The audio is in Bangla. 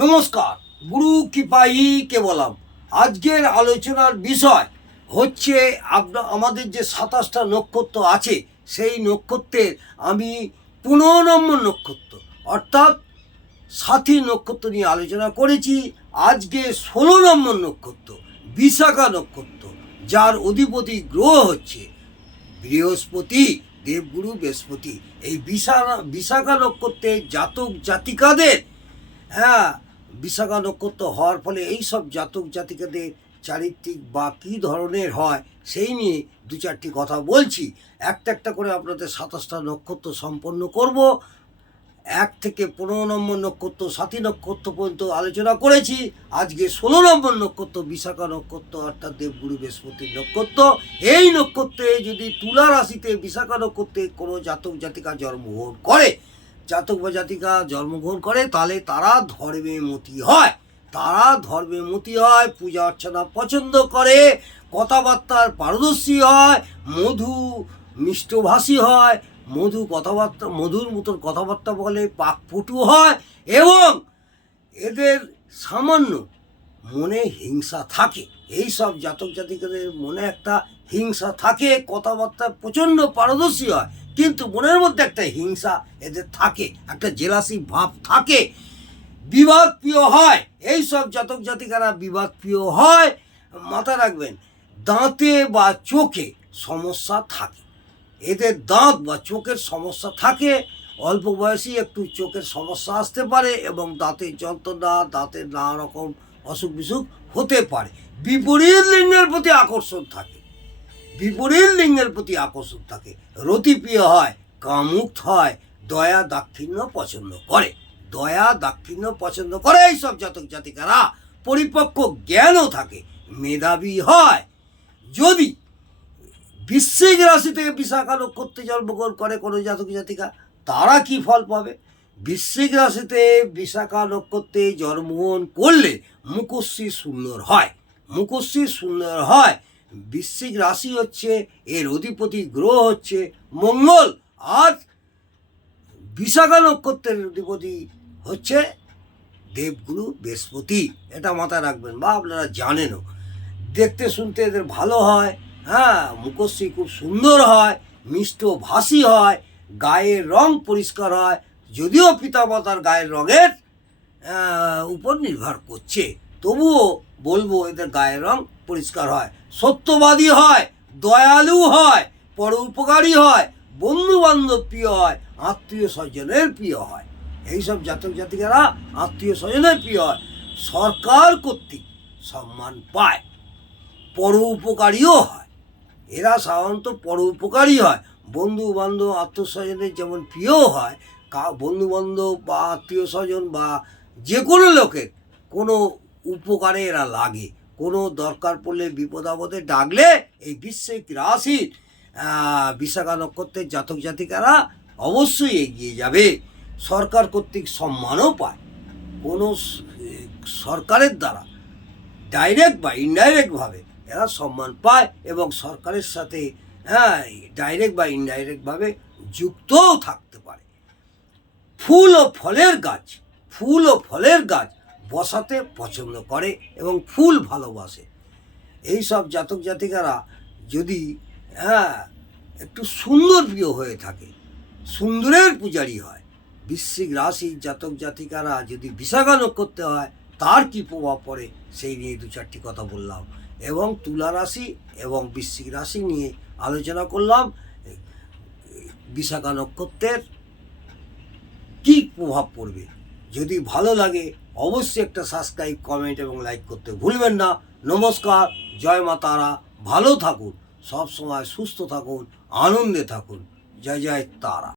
নমস্কার, গুরু কৃপাই কে বলাম আজকের আলোচনার বিষয় হচ্ছে আপনার আমাদের যে সাতাশটা নক্ষত্র আছে, সেই নক্ষত্রের আমি পনেরো নম্বর নক্ষত্র। অর্থাৎ সাথী নক্ষত্র নিয়ে আলোচনা করেছি, আজকে ষোলো নম্বর নক্ষত্র, বিশাখা নক্ষত্র, যার অধিপতি গ্রহ হচ্ছে বৃহস্পতি, দেবগুরু বৃহস্পতি। এই বিশাখা বিশাখা নক্ষত্রের জাতক জাতিকাদের হ্যাঁ বিশাখা নক্ষত্র হওয়ার ফলে এই সব জাতক জাতিকাদের চারিত্রিক বা কী ধরনের হয়, সেই নিয়ে দু চারটি কথা বলছি। একটা একটা করে আপনাদের সাতাশটা নক্ষত্র সম্পন্ন করব। এক থেকে পনেরো নম্বর নক্ষত্র সাথী নক্ষত্র পর্যন্ত আলোচনা করেছি। আজকে ষোলো নম্বর নক্ষত্র, বিশাখা নক্ষত্র, অর্থাৎ দেবগুরু বৃহস্পতির নক্ষত্র। এই নক্ষত্রে যদি তুলা রাশিতে, বিশাখা নক্ষত্রে কোনো জাতক জাতিকা জন্মগ্রহণ করে জাতক বা জাতিকা জন্মগ্রহণ করে, তাহলে তারা ধর্মে মতি হয়। তারা ধর্মে মতি হয়, পূজা অর্চনা পছন্দ করে, কথাবার্তার পারদর্শী হয়, মধু মিষ্টভাষী হয়, মধু কথাবার্তা, মধুর মতন কথাবার্তা বলে পাকপটু হয় এবং এদের সামান্য মনে হিংসা থাকে। এই সব জাতক জাতিকাদের মনে একটা হিংসা থাকে, কথাবার্তা প্রচণ্ড পারদর্শী হয়। কিন্তু মনের মধ্যে একটা হিংসা এদের থাকে, একটা জেলাসি ভাব থাকে। বিবাদ প্রিয় হয়, এই সব জাতক জাতিকারা বিবাদ প্রিয় হয় মাথা রাখবেন, দাঁতে বা চোখে সমস্যা থাকে। এদের দাঁত বা চোখের সমস্যা থাকে, অল্প বয়সী একটু চোখের সমস্যা আসতে পারে এবং দাঁতের যন্ত্রণা দাঁতের নানা রকম অসুখ বিসুখ হতে পারে। বিপরীত লিঙ্গের প্রতি আকর্ষণ থাকে। বিপরীত লিঙ্গের প্রতি আকর্ষণ থাকে। রতিপ্রিয় হয় কামুক হয়, দয়া, দাক্ষিণ্য পছন্দ করে। দয়া, দাক্ষিণ্য পছন্দ করে এইসব জাতক জাতিকারা। পরিপক্ক জ্ঞানও থাকে, মেধাবী হয়। যদি বিশ্বিক রাশি থেকে বিশাখা নক্ষত্রে জন্মগ্রহণ করে কোনো জাতক জাতিকা, তারা কি ফল পাবে? বৃশ্চিক রাশিতে বিশাখা নক্ষত্রে জন্মগ্রহণ করলে মুখশ্রী সুন্দর হয়। মুখশ্রী সুন্দর হয় বৃশ্চিক রাশি হচ্ছে, এর অধিপতি গ্রহ হচ্ছে মঙ্গল। আর বিশাখা নক্ষত্রের অধিপতি হচ্ছে দেবগুরু বৃহস্পতি। এটা মাথায় রাখবেন বা আপনারা জানেনও। দেখতে শুনতে এদের ভালো হয় হ্যাঁ মুখশ্রী খুব সুন্দর হয়, মিষ্ট ভাসি হয়, গায়ের রং পরিষ্কার হয়, যদিও পিতামাতার গায়ের রঙের উপর নির্ভর করছে। তবুও বলব এদের গায়ের রং পরিষ্কার হয়। সত্যবাদী হয়, দয়ালু হয়, পরোপকারী হয় বন্ধু বান্ধব প্রিয় হয়, আত্মীয় স্বজনের প্রিয় হয়। এইসব জাতক জাতিকারা আত্মীয় স্বজনের প্রিয় হয়। সরকার কর্তৃক সম্মান পায়, পরোপকারীও হয়। এরা সাধারণত পরোপকারী হয় বন্ধু বান্ধব আত্মীয় স্বজনের যেমন প্রিয় হয়, কা বন্ধু বান্ধব বা আত্মীয় স্বজন বা যে কোনো লোকের কোনো উপকারে এরা লাগে। কোনো দরকার পড়লে, বিপদ আপদে ডাকলে এই বিশ্বিক রাশির বিশাখা নক্ষত্রের জাতক জাতিকারা অবশ্যই এগিয়ে যাবে। সরকার কর্তৃক সম্মানও পায়। কোনো সরকারের দ্বারা ডাইরেক্ট বা ইনডাইরেক্টভাবে এরা সম্মান পায় এবং সরকারের সাথে হ্যাঁ ডাইরেক্ট বা ইনডাইরেক্টভাবে যুক্তও থাকতে পারে। ফুল ও ফলের গাছ, ফুল ও ফলের গাছ বসাতে পছন্দ করে এবং ফুল ভালোবাসে। এই সব জাতক জাতিকারা যদি হ্যাঁ একটু সুন্দর প্রিয় হয়ে থাকে, সুন্দরের পূজারী হয়, বৃশ্চিক রাশির জাতক জাতিকারা যদি বিশাখা নক্ষত্রে হয়, তার কি প্রভাব পড়ে সেই নিয়ে দু চারটি কথা বললাম এবং তুলা রাশি এবং বৃশ্চিক রাশি নিয়ে আলোচনা করলাম। বিশাখা নক্ষত্রের কী প্রভাব পড়বে? যদি ভালো লাগে অবশ্যই একটা সাবস্ক্রাইব কমেন্ট এবং লাইক করতে ভুলবেন না। নমস্কার, জয় মা তারা। ভালো থাকুন, সবসময় সুস্থ থাকুন, আনন্দে থাকুন। জয় জয় তারা।